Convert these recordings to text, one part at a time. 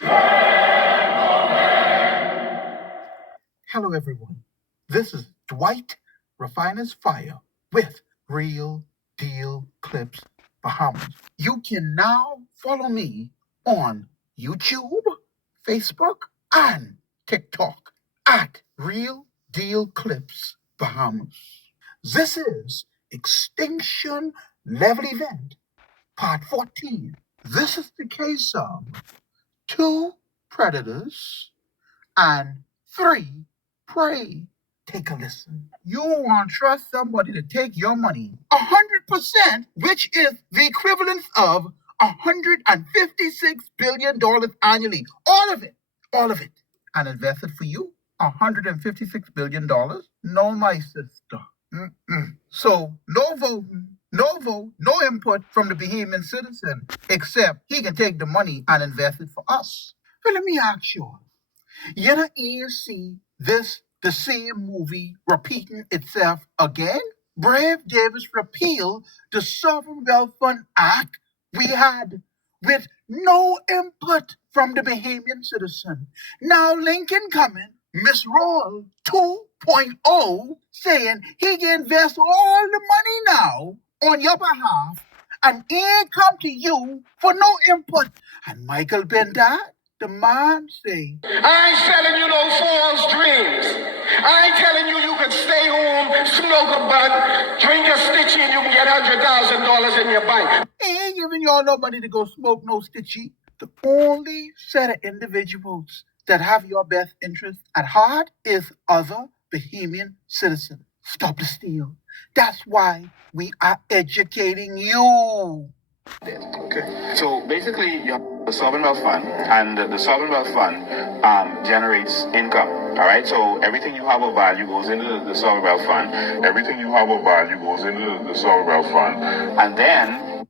Hello, everyone. This is Dwight Refiner's Fire with Real Deal Clips Bahamas. You can now follow me on YouTube, Facebook, and TikTok at Real Deal Clips Bahamas. This is Extinction Level Event, Part 14. This is the case of 2 predators and 3 prey. Take a listen. You want to trust somebody to take your money 100%, which is the equivalent of $156 billion annually. All of it, and invest it for you. $156 billion? No, my sister. So, no voting, no vote, no input from the Bahamian citizen, except he can take the money and invest it for us. Well, let me ask you, you know, you see the same movie repeating itself again? Brave Davis repealed the Sovereign Wealth Fund Act we had with no input from the Bahamian citizen. Now Lincoln coming, Miss Roll 2.0, saying he can invest all the money now on your behalf and ain't come to you for no input. And Michael Bendad, the man say, I ain't selling you no false dreams. I ain't telling you you can stay home, smoke a bun, drink a stitchy, and you can get $100,000 in your bank. He ain't giving y'all no money to go smoke no stitchy. The only set of individuals that have your best interest at heart is other Bahamian citizens. Stop the steal. That's why we are educating you. Okay. So basically, you have the Sovereign Wealth Fund, and the Sovereign Wealth Fund generates income. All right. So everything you have of value goes into the Sovereign Wealth Fund. Everything you have of value goes into the Sovereign Wealth Fund, and then.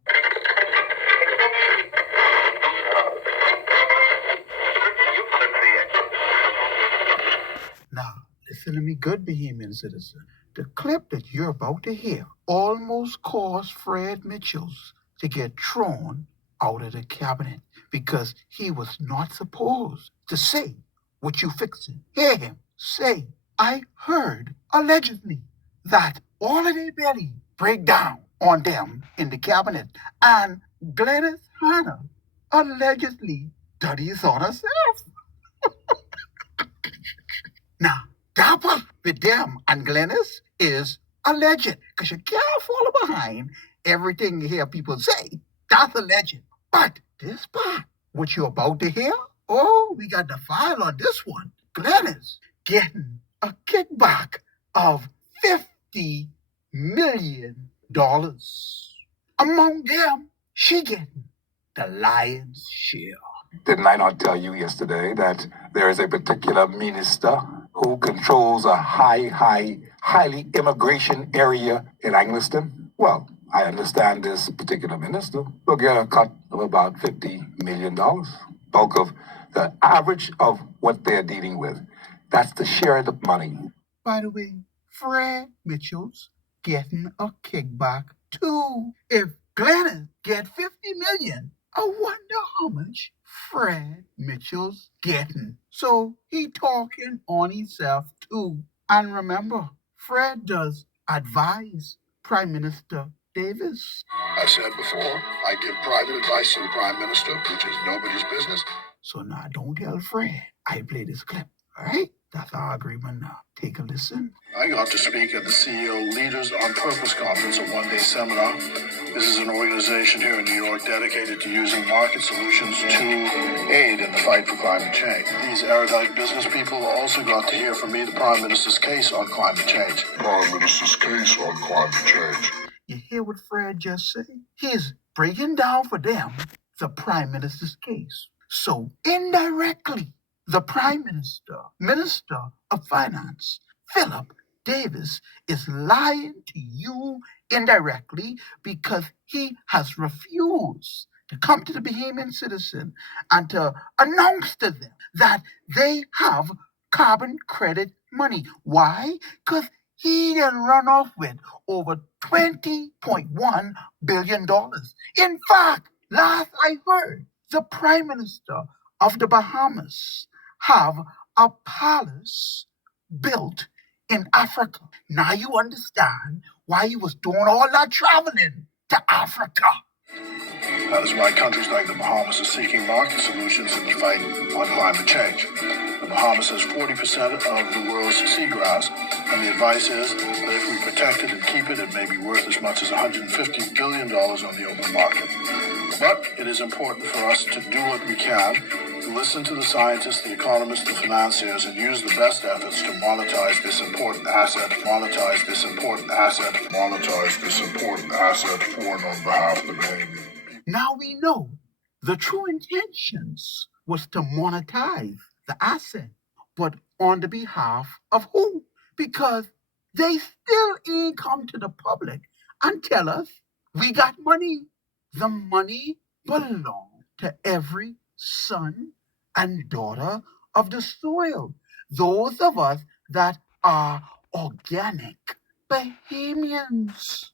Now, listen to me, good Bahamian citizen. The clip that you're about to hear almost caused Fred Mitchells to get thrown out of the cabinet because he was not supposed to say what you fixing. Hear him say, I heard allegedly that all of their belly break down on them in the cabinet, and Glenys Hanna allegedly studies on herself. Now, Dapper with them and Glenys is alleged, because you can't follow behind everything you hear people say. That's alleged. But this part, what you're about to hear, oh, we got the file on this one. Glenys getting a kickback of $50 million. Among them, she getting the lion's share. Didn't I not tell you yesterday that there is a particular minister who controls a highly immigration area in Angliston? Well, I understand this particular minister will get a cut of about $50 million. Bulk of the average of what they're dealing with. That's the share of the money. By the way, Fred Mitchell's getting a kickback too. If Glenys get $50 million, I wonder how much Fred Mitchell's getting. So he talking on himself too. And remember, Fred does advise Prime Minister Davis. I said before, I give private advice to the Prime Minister, which is nobody's business. So now don't tell Fred I play this clip, all right? That's our agreement now. Take a listen. I got to speak at the CEO Leaders on Purpose Conference, a one-day seminar. This is an organization here in New York dedicated to using market solutions to aid in the fight for climate change. These erudite business people also got to hear from me the Prime Minister's case on climate change. Prime Minister's case on climate change. You hear what Fred just said? He's breaking down for them the Prime Minister's case. So indirectly, the Prime Minister, Minister of Finance, Philip Davis, is lying to you indirectly because he has refused to come to the Bahamian citizen and to announce to them that they have carbon credit money. Why? Because he done run off with over $20.1 billion. In fact, last I heard, the Prime Minister of the Bahamas have a palace built in Africa. Now you understand why he was doing all that traveling to Africa. That is why countries like the Bahamas are seeking market solutions in the fight on climate change. The Bahamas has 40% of the world's seagrass, and the advice is that if we protect it and keep it, it may be worth as much as $150 billion on the open market. But it is important for us to do what we can, to listen to the scientists, the economists, the financiers, and use the best efforts to monetize this important asset, monetize this important asset, monetize this important asset for and on behalf of the Bahamian people. Now we know the true intentions was to monetize the asset, but on the behalf of who? Because they still ain't come to the public and tell us we got money. The money belongs to every son and daughter of the soil. Those of us that are organic Bahamians.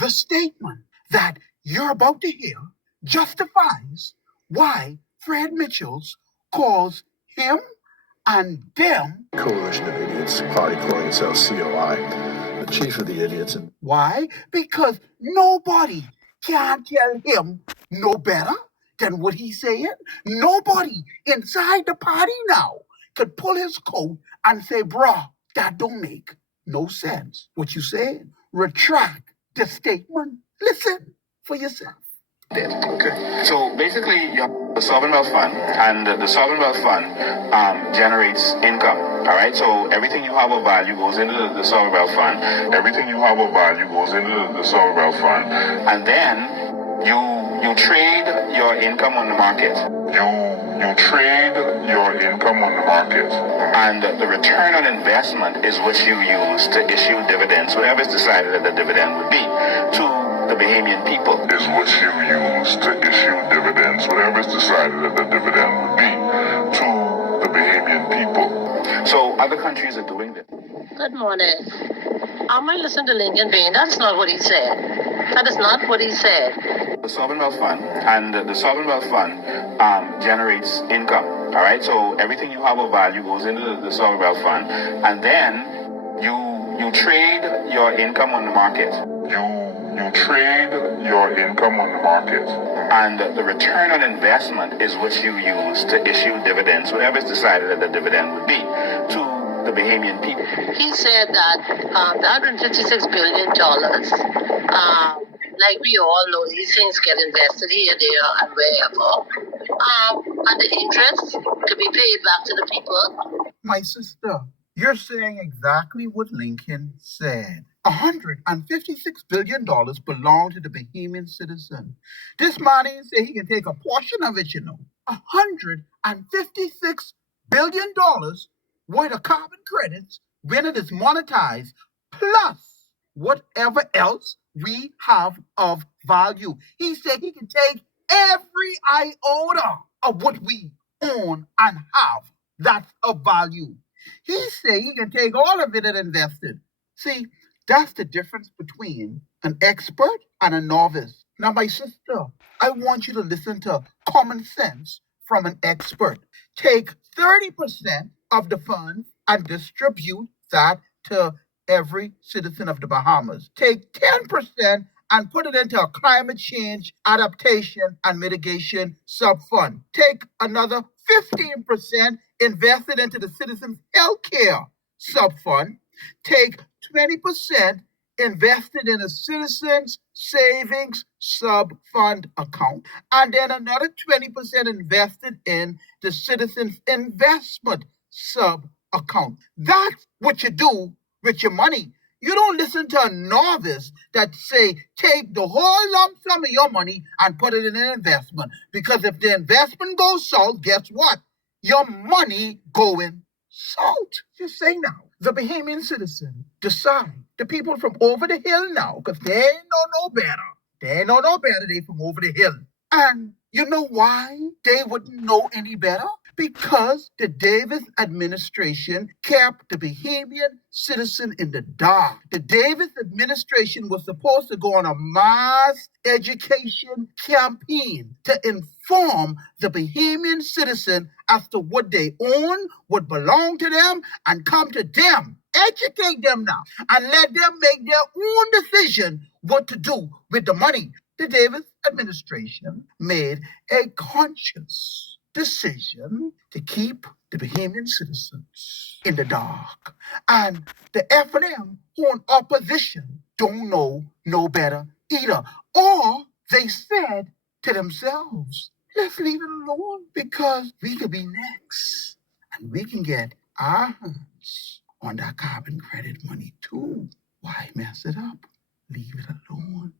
The statement that you're about to hear justifies why Fred Mitchell's calls him and them Coalition of Idiots, party calling itself COI, the chief of the idiots. And why? Because nobody can tell him no better than what he's saying. Nobody inside the party now could pull his coat and say, bruh, that don't make no sense. What you saying? Retract the statement. Listen for yourself. Okay. So basically, you have the sovereign wealth fund, and the sovereign wealth fund generates income. All right. So everything you have of value goes into the sovereign wealth fund. Everything you have of value goes into the sovereign wealth fund, and then you trade your income on the market. You trade your income on the market, and the return on investment is what you use to issue dividends, whatever is decided that the dividend would be, to the Bahamian people. Is what you use to issue dividends, whatever is decided that the dividend would be, to the Bahamian people. So other countries are doing this. Good morning. I might listen to Lincoln Bain. That's not what he said. That is not what he said. The sovereign wealth fund, and the sovereign wealth fund generates income. All right. So everything you have of value goes into the sovereign wealth fund, and then you trade your income on the market. You trade your income on the market, and the return on investment is what you use to issue dividends, whatever is decided that the dividend would be, to the Bahamian people. He said that the $156 billion, like we all know, these things get invested here, there, and wherever. And the interest to be paid back to the people. My sister, you're saying exactly what Lincoln said. $156 billion belong to the Bahamian citizen. This man ain't say he can take a portion of it, you know. $156 billion worth of carbon credits when it is monetized, plus whatever else we have of value. He said he can take every iota of what we own and have that's of value. He said he can take all of it and invest it. See, that's the difference between an expert and a novice. Now, my sister, I want you to listen to common sense from an expert. Take 30% of the funds and distribute that to every citizen of the Bahamas. Take 10% and put it into a climate change adaptation and mitigation sub-fund. Take another 15%, invest it into the citizens' healthcare sub-fund. Take 20% invested in a citizens' savings sub-fund account, and then another 20% invested in the citizens' investment sub-account. That's what you do with your money. You don't listen to a novice that say, take the whole lump sum of your money and put it in an investment. Because if the investment goes south, guess what? Your money going south. Just say now, the Bahamian citizen decide. The people from over the hill now, because they ain't know no better. They ain't know no better, they from over the hill. And You know why they wouldn't know any better? Because the Davis administration kept the Bahamian citizen in the dark. The Davis administration was supposed to go on a mass education campaign to inform the Bahamian citizen as to what they own, what belong to them, and come to them. Educate them now and let them make their own decision what to do with the money. The Davis administration made a conscious decision to keep the Bahamian citizens in the dark. And the F&M, who in opposition, don't know no better either. Or they said to themselves, let's leave it alone because we could be next. And we can get our hands on that carbon credit money too. Why mess it up? Leave it alone.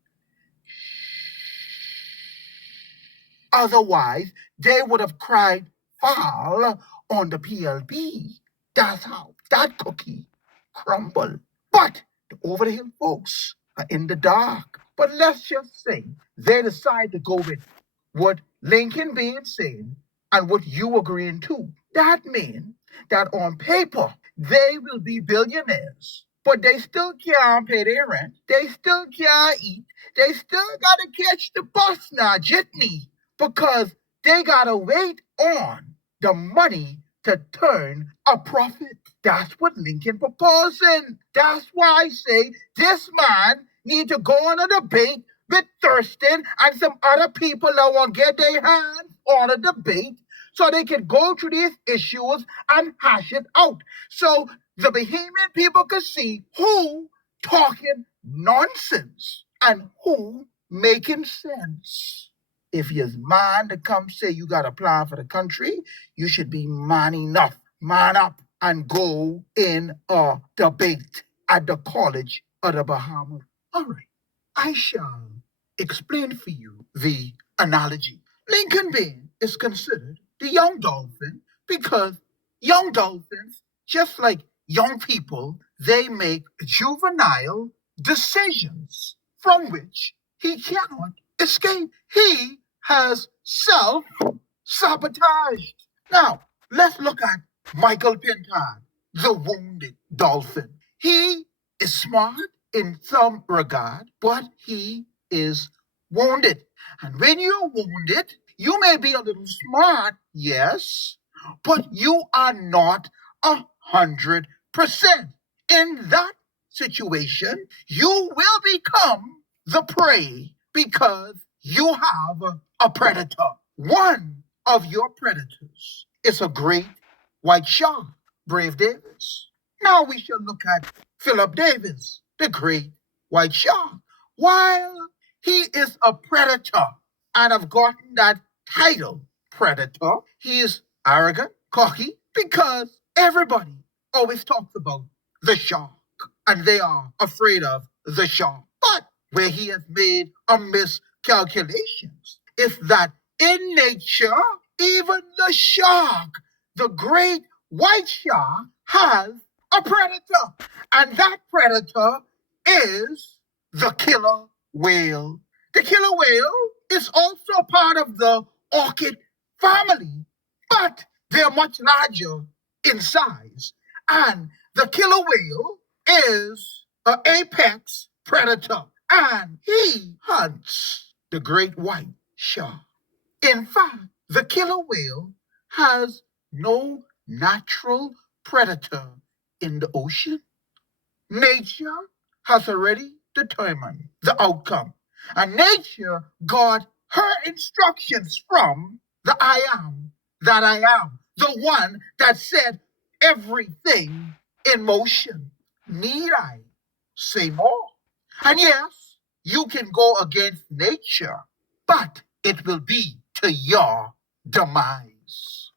Otherwise, they would have cried foul on the PLB. That's how that cookie crumbled. But the Over the Hill folks are in the dark. But let's just say they decide to go with what Lincoln being saying and what you agreeing to. That means that on paper, they will be billionaires. But they still can't pay their rent. They still can't eat. They still got to catch the bus now, jitney. Because they gotta wait on the money to turn a profit. That's what Lincoln proposing. That's why I say this man need to go on a debate with Thurston and some other people that want to get their hands on a debate so they can go through these issues and hash it out. So the Bahamian people can see who talking nonsense and who making sense. If you're man to come say you got a plan for the country, you should be man enough, man up, and go in a debate at the College of the Bahamas. All right, I shall explain for you the analogy. Lincoln Bay is considered the young dolphin because young dolphins, just like young people, they make juvenile decisions from which he cannot escape. He has self-sabotaged. Now, let's look at Michael Pintard, the wounded dolphin. He is smart in some regard, but he is wounded. And when you're wounded, you may be a little smart, yes, but you are not 100%. In that situation, you will become the prey because you have a predator. One of your predators is a great white shark, Brave Davis. Now we shall look at Philip Davis, the great white shark. While he is a predator and have gotten that title, predator, he is arrogant, cocky, because everybody always talks about the shark and they are afraid of the shark. But where he has made a miscalculations is that in nature, even the shark, the great white shark, has a predator. And that predator is the killer whale. The killer whale is also part of the orchid family, but they're much larger in size. And the killer whale is an apex predator, and he hunts the great white shark. In fact, the killer whale has no natural predator in the ocean. Nature has already determined the outcome, and nature got her instructions from the I am that I am, the one that set everything in motion. Need I say more? And yes, you can go against nature, but it will be to your demise.